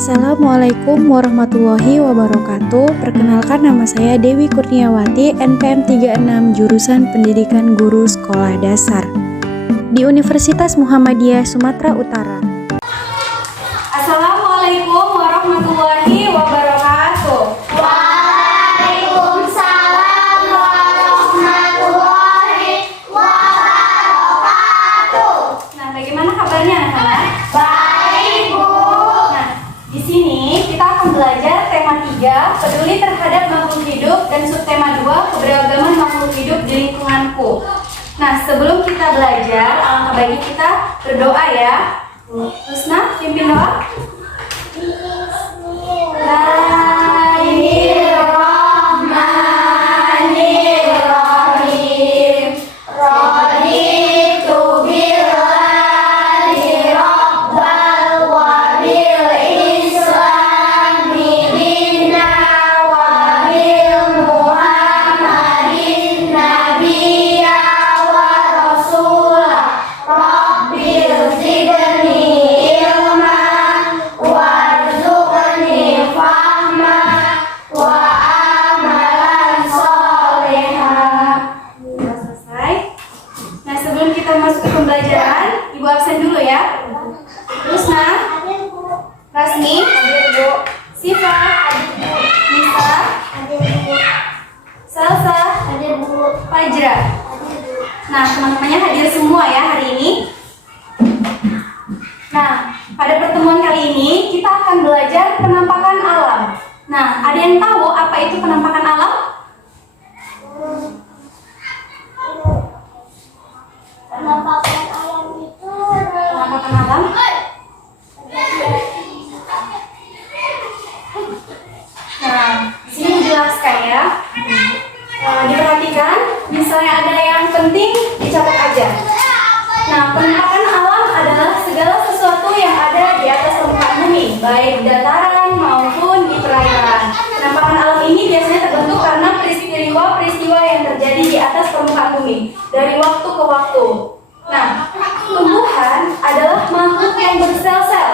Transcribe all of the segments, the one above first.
Assalamualaikum warahmatullahi wabarakatuh. Perkenalkan, nama saya Dewi Kurniawati, NPM 36, jurusan Pendidikan Guru Sekolah Dasar di Universitas Muhammadiyah Sumatera Utara. Assalamualaikum warahmatullahi wabarakatuh. Waalaikumsalam warahmatullahi wabarakatuh. Nah, bagaimana kabarnya anak-anak? Baik, Bu. Nah, di sini kita akan belajar tema 3, peduli terhadap makhluk hidup, dan subtema 2, keberagaman makhluk hidup di lingkunganku. Nah, sebelum kita belajar, alangkah baiknya kita berdoa ya. Husna, pimpin doa. Bismillahirrahmanirrahim. Raditu billahi rabbal wa bil islami dinan wa bil muhammadin nabiyya wa rasulah. Rabbil zidni ilman warzuqni fahman wa amalan sholihah. Sudah selesai. Nah, sebelum kita masuk ke pembelajaran, Ibu absen dulu ya. Husna, Rasmi, Siva, Nisa, Salsa, Fajra. Nah, teman-temannya hadir semua ya hari ini. Nah, pada pertemuan kali ini kita akan belajar penampakan alam. Nah, ada yang tahu apa itu penampakan alam? Penampakan alam itu Penampakan alam? Nah, di sini dijelaskan ya. Diperhatikan, misalnya ada yang penting dicatat aja. Nah, penampakan alam adalah segala sesuatu yang ada di atas permukaan bumi, baik dataran maupun di perairan. Penampakan alam ini biasanya terbentuk karena peristiwa-peristiwa yang terjadi di atas permukaan bumi dari waktu ke waktu. Nah, tumbuhan adalah makhluk yang bersel-sel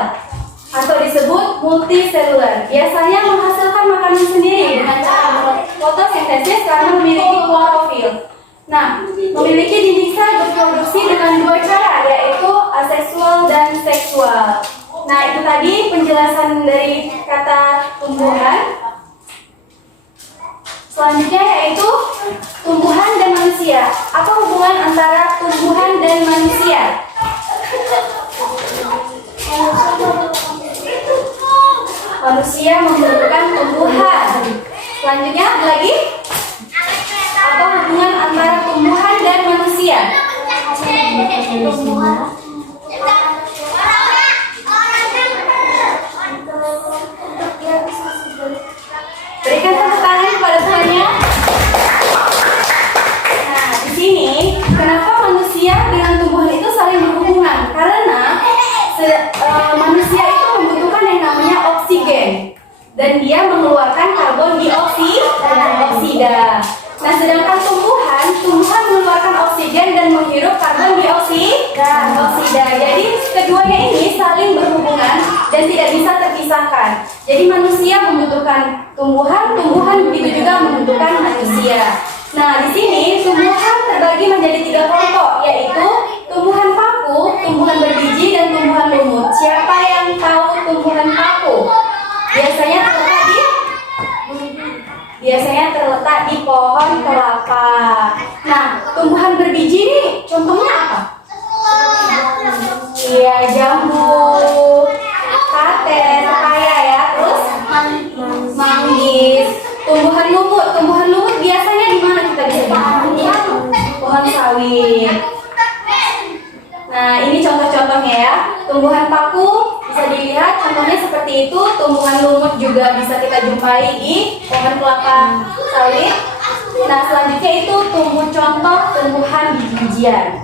atau disebut multiseluler. Biasanya menghasilkan makanan sendiri dengan cara fotosintesis karena memiliki klorofil. Nah, memiliki dinding sel berproduksi dengan dua cara, yaitu aseksual dan seksual. Nah, itu tadi penjelasan dari kata tumbuhan. Selanjutnya yaitu tumbuhan dan manusia. Apa hubungan antara tumbuhan dan manusia? Manusia membutuhkan tumbuhan. Selanjutnya ada lagi? Apa hubungan antara tumbuhan dan manusia? Berikan tepuk tangan kepada Tuhannya. Nah, di sini kenapa manusia dengan tumbuhan itu saling berhubungan? Karena manusia itu membutuhkan yang namanya oksigen dan dia mengeluarkan karbon dioksida. Nah, sedangkan tumbuhan mengeluarkan oksigen dan menghirup karbon dioksida. Jadi keduanya ini saling berhubungan dan tidak bisa terpisahkan. Jadi manusia membutuhkan tumbuhan begitu juga membutuhkan manusia. Nah, di sini tumbuhan terbagi menjadi 3 kelompok, yaitu tumbuhan paku, tumbuhan berbiji, dan tumbuhan lumut. Siapa yang tahu tumbuhan paku? Biasanya terletak di pohon kelapa. Nah, tumbuhan berbiji ini contohnya apa? Iya, jambu, kate, pepaya ya, terus manggis. Tumbuhan lumut biasanya di mana kita bisa temukan? Pohon sawit. Nah, ini contoh-contohnya ya. Tumbuhan paku bisa dilihat contohnya seperti itu. Tumbuhan lumut juga bisa kita jumpai di pohon kelapa sawit. Nah, selanjutnya itu contoh tumbuhan biji-bijian.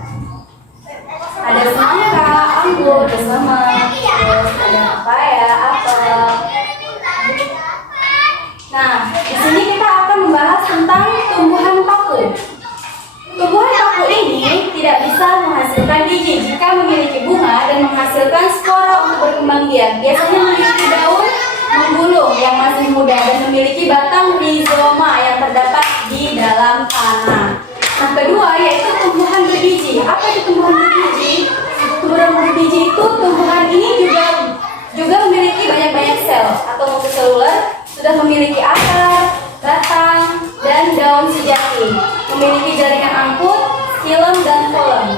Ada semangka, anggur, lemak, terus ada pepaya, apel. Nah, di sini kita akan membahas tentang tumbuhan paku. Tumbuhan paku ini tidak bisa menghasilkan biji jika memiliki bunga dan menghasilkan spora untuk berkembang biak. Biasanya memiliki daun menggulung yang masih muda dan memiliki batang rizoma yang terdapat di dalam tanah. Nah, kedua yaitu tumbuhan berbiji. Apa itu tumbuhan berbiji? Tumbuhan berbiji itu tumbuhan ini juga memiliki banyak sel atau multiselular, sudah memiliki akar, batang, dan daun sejati, memiliki jaringan angkut, xilem, dan phloem,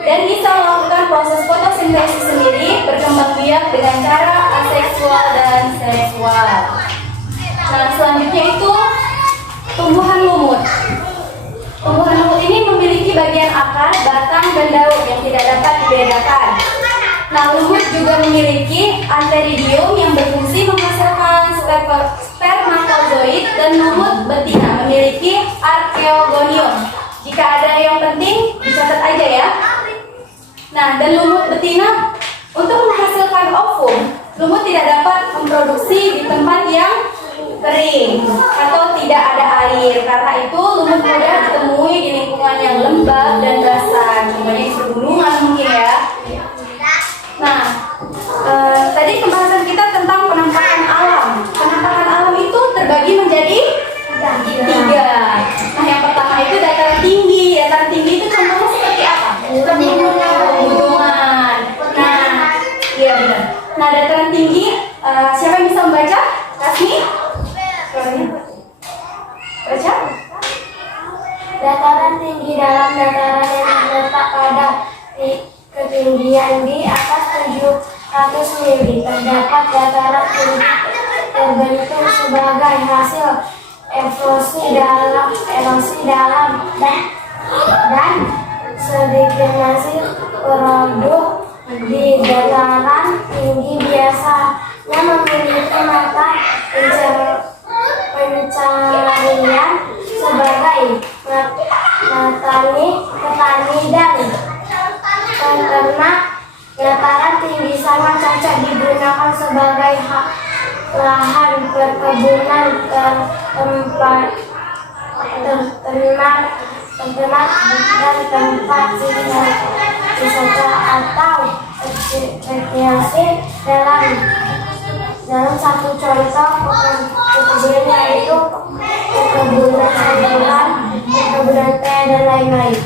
dan bisa melakukan proses fotosintesis sendiri, berkembang biak dengan cara aseksual dan seksual. Nah, selanjutnya itu tumbuhan lumut. Tumbuhan lumut ini memiliki bagian akar, batang, dan daun yang tidak dapat dibedakan. Nah, lumut juga memiliki antheridium yang berfungsi menghasilkan spermatozoid, dan lumut betina memiliki archeogonium. Jika ada yang penting, dicatat aja ya. Nah, dan lumut betina untuk menghasilkan ovum, lumut tidak dapat memproduksi di tempat yang kering atau tidak ada air. Karena itu lumut mudah ditemui di lingkungan yang lembab dan basah, contohnya di pegunungan mungkin ya. Nah, tadi pembahasan kita tentang penampakan alam. Penampakan alam itu terbagi menjadi tiga. Nah, yang pertama itu dataran tinggi. Dataran tinggi itu contohnya seperti apa? Pegunungan. Nah, iya benar. Nah, dataran tinggi, siapa yang bisa membaca? Kasmi? Baca? Dataran tinggi dalam dataran yang terletak pada ketinggian di atas 700 mili. Terdapat dataran tinggi terbentuk sebagai hasil erosi dalam dan sedikit hasil produk di dataran tinggi biasanya memiliki mata pencarian sebagai petani dan peternak. Dataran tinggi sangat cocok digunakan sebagai lahan perkebunan, tempat ternak dan tempat wisata atau rekreasi. Dalam satu contoh perkebunan yaitu perkebunan sayuran, perkebunan teh, dan lain-lain.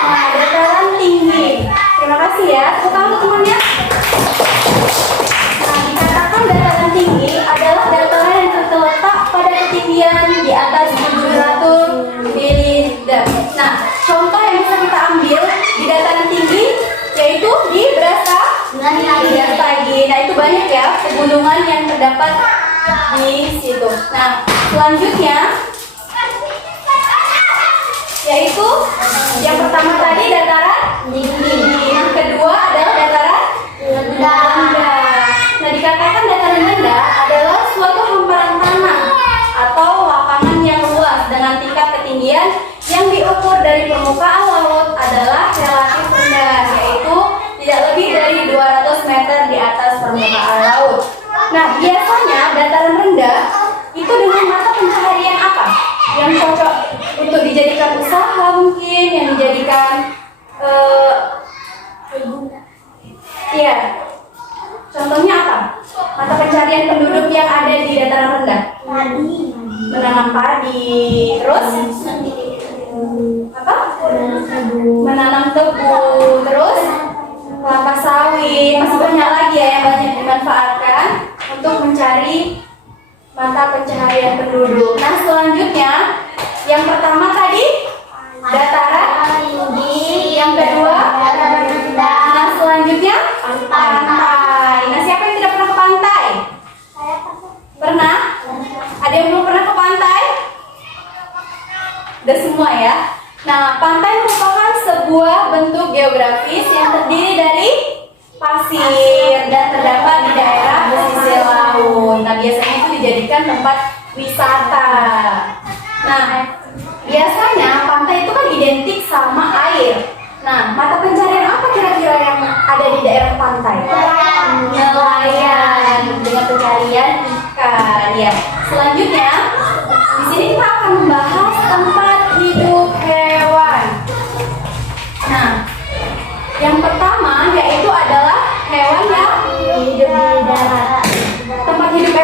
Nah, dataran tinggi. Terima kasih ya. Tepuk tangan temannya. Nah, dikatakan dataran tinggi adalah dataran yang terletak pada ketinggian di atas 700 mili. Nah, contoh yang bisa kita ambil di dataran tinggi yaitu di Brastagi. Nah, itu banyak ya pegunungan yang terdapat di situ. Nah, selanjutnya yaitu yang pertama tadi dataran tinggi. Yang kedua adalah dataran rendah. Nah, dikatakan dataran rendah adalah suatu hamparan tanah atau lapangan yang luas dengan tingkat ketinggian yang diukur dari permukaan laut adalah relatif rendah, yaitu tidak lebih dari 200 meter di atas permukaan laut. Nah, biasanya dataran rendah itu dengan mata pencaharian apa? Yang cocok untuk dijadikan usaha mungkin, yang dijadikan iya. Contohnya apa? Mata pencaharian penduduk yang ada di dataran rendah. Menanam padi. Terus? Apa? Menanam tebu. Terus? Kelapa sawit. Masih banyak lagi ya yang banyak dimanfaatkan untuk mencari mata pencaharian penduduk. Nah, selanjutnya yang pertama tadi dataran tinggi, yang kedua dataran rendah. Nah, selanjutnya pantai. Nah, siapa yang tidak pernah ke pantai? Pernah? Ada yang belum pernah ke pantai? Udah semua ya. Nah, pantai merupakan sebuah bentuk geografis yang terdiri dari pasir dan terdapat di daerah pesisir laut. Nah, biasanya itu dijadikan tempat wisata. Nah, biasanya pantai itu kan identik sama air. Nah, mata pencarian apa kira-kira yang ada di daerah pantai? Nelayan dengan pencarian ikan. Ya. Selanjutnya, di sini kita akan membahas tempat hidup hewan. Nah, yang pertama yaitu adalah hewan yang hidup di darat. Tempat hidup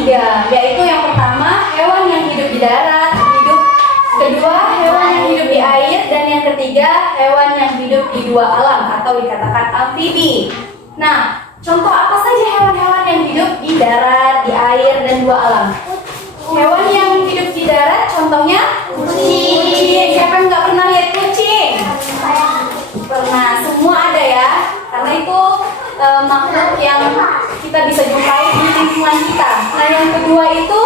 tiga, yaitu yang pertama hewan yang hidup di darat, kedua hewan yang hidup di air, dan yang ketiga hewan yang hidup di dua alam atau dikatakan amfibi. Nah, contoh apa saja hewan-hewan yang hidup di darat, di air, dan dua alam? Hewan yang hidup di darat contohnya kucing. Siapa yang nggak pernah lihat kucing? Pernah, semua ada ya. Karena itu makhluk yang kita bisa jumpai di lingkungan kita. Nah, yang kedua itu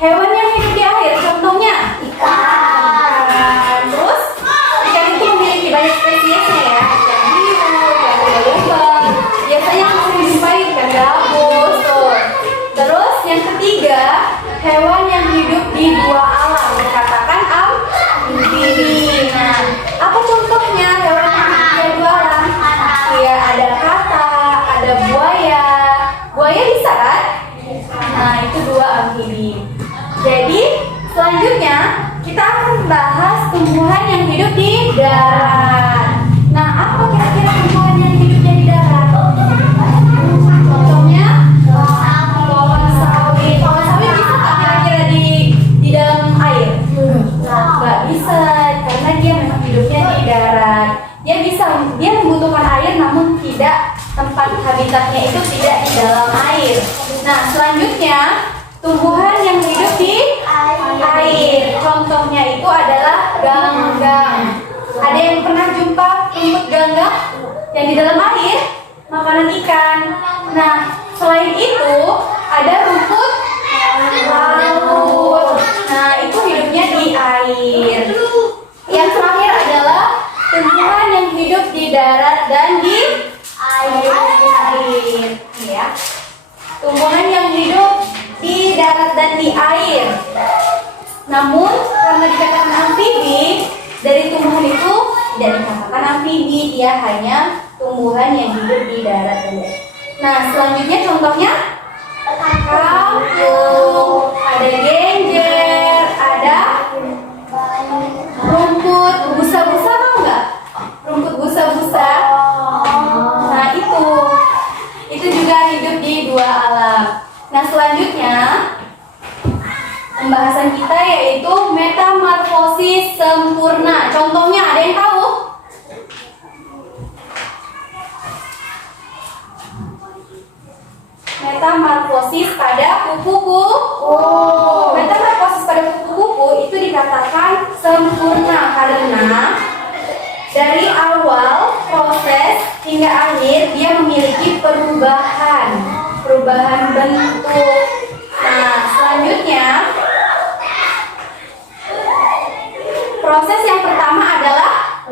hewan yang hidup di air, contohnya ikan. Terus ikan itu memiliki banyak spesiesnya ya. Ikan hiu, ikan lumba-lumba. Biasanya masih dijumpai ikan gabus. Tuh. Terus yang ketiga hewan yang hidup di dua alam, dikatakan amfibi. Nah, apa contohnya hewan yang hidup di dua alam? Ya, ada katak, ada buaya. Buaya bisa kan? Nah, itu dua amfibi. Jadi, selanjutnya kita akan bahas tumbuhan yang hidup di darat. Nah, apa kira-kira tumbuhan yang hidupnya di darat? Contohnya pohon sawit. Pohon sawit bisa nggak kira-kira di dalam air? Nggak bisa, karena dia memang hidupnya di darat. Dia membutuhkan air, namun tidak, tempat habitatnya itu tidak di dalam air. Nah, selanjutnya tumbuhan yang hidup di air. Contohnya itu adalah ganggang. Ada yang pernah jumpa rumput ganggang yang di dalam air? Makanan ikan. Nah, selain itu ada rumput laut. Nah, itu hidupnya di air. Yang terakhir adalah tumbuhan yang hidup di darat dan di air. Ya. Tumbuhan yang hidup di darat dan di air. Namun karena dikatakan amfibi, dari tumbuhan itu tidak dikatakan amfibi, dia hanya tumbuhan yang hidup di darat dan di air. Nah, selanjutnya contohnya kangkung, ada genjer, ada rumput busa-busa, mau nggak? Rumput busa-busa. Nah, itu juga hidup di dua alam. Nah, selanjutnya pembahasan kita yaitu metamorfosis sempurna. Contohnya ada yang tahu? Metamorfosis pada kupu-kupu. Metamorfosis pada kupu-kupu itu dikatakan sempurna karena dari awal proses hingga akhir dia memiliki perubahan bentuk. Nah, selanjutnya proses yang pertama adalah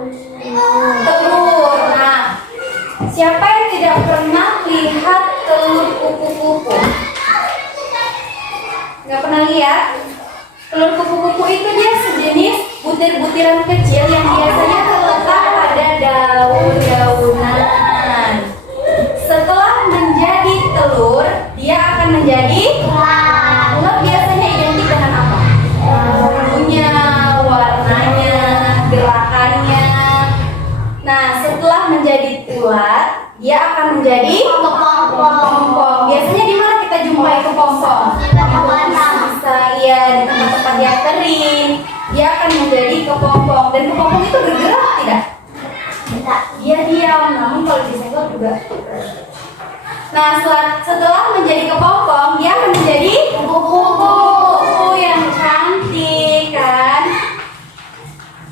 telur. Nah, siapa yang tidak pernah lihat telur kupu-kupu? Nggak pernah lihat? Telur kupu-kupu itu dia sejenis butir-butiran kecil yang biasanya terletak pada daun-daunan. Setelah menjadi telur, dia akan menjadi ulat. Biasanya identik dengan apa? Bulunya, warnanya, gerakannya. Nah, setelah menjadi ulat, dia akan menjadi kepompong. Biasanya di mana kita jumpai kepompong? Bisa ya di tempat-tempat yang kering. Dia akan menjadi kepompong. Dan kepompong itu bergerak tidak? Dia diam, namun kalau disenggol juga. Nah, setelah menjadi kepompong, dia akan menjadi kupu-kupu yang cantik kan?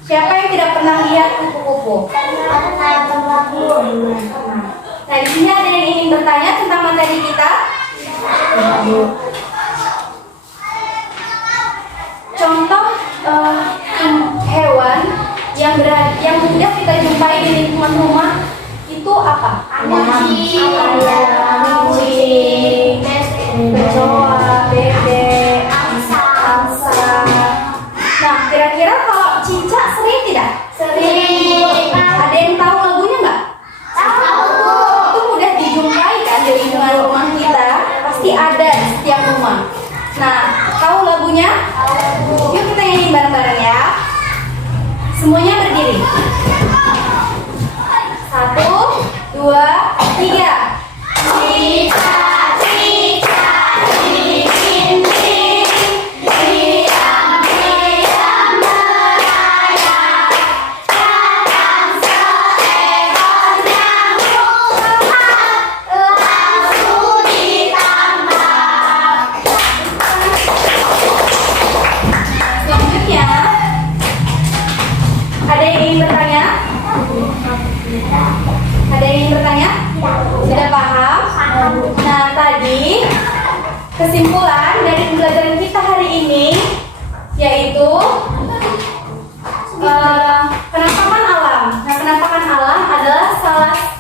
Siapa yang tidak pernah lihat kupu-kupu? Nah, di sini ada yang ingin bertanya tentang materi kita? Contoh hewan yang mudah kita jumpai di lingkungan rumah itu apa? Kucing, kecoa, bebek, angsa. Nah, kira-kira kalau cicak sering tidak? Sering. Ada yang tahu lagunya nggak? Tahu. Itu mudah dijumpai kan di lingkungan rumah kita. Pasti ada di setiap rumah. Nah, tahu lagunya? Tahu. Yuk kita nyanyi bareng-bareng ya. Semuanya berdiri. 1, 2, 3. Cicak, cicak, cicak.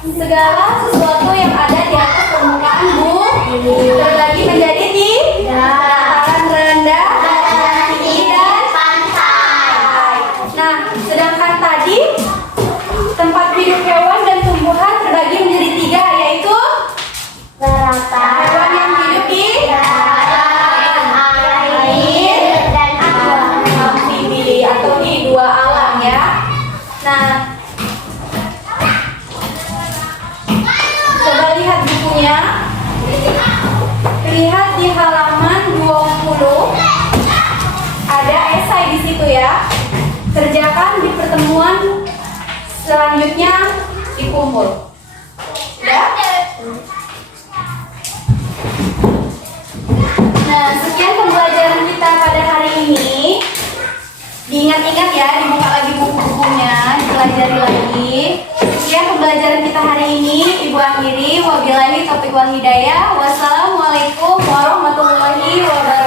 segala sesuatu yang ada di atas permukaan bumi terbagi menjadi tiga: dataran rendah, dataran tinggi, dan pantai. Nah, sedangkan tadi tempat hidup hewan dan tumbuhan terbagi menjadi tiga, yaitu Daratan, hewan yang hidup di air, dan amfibi atau di dua alam ya. Nah, coba lihat bukunya. Lihat di halaman 20. Ada esai di situ ya. Kerjakan di pertemuan selanjutnya dikumpul. Ya? Nah, sekian pembelajaran kita pada hari ini. Diingat-ingat ya, dibuka lagi buku-bukunya, dipelajari lagi. Sekian pembelajaran kita hari ini. Ibu akhiri, wabillahi taufiq wal hidayah. Wassalamualaikum warahmatullahi wabarakatuh.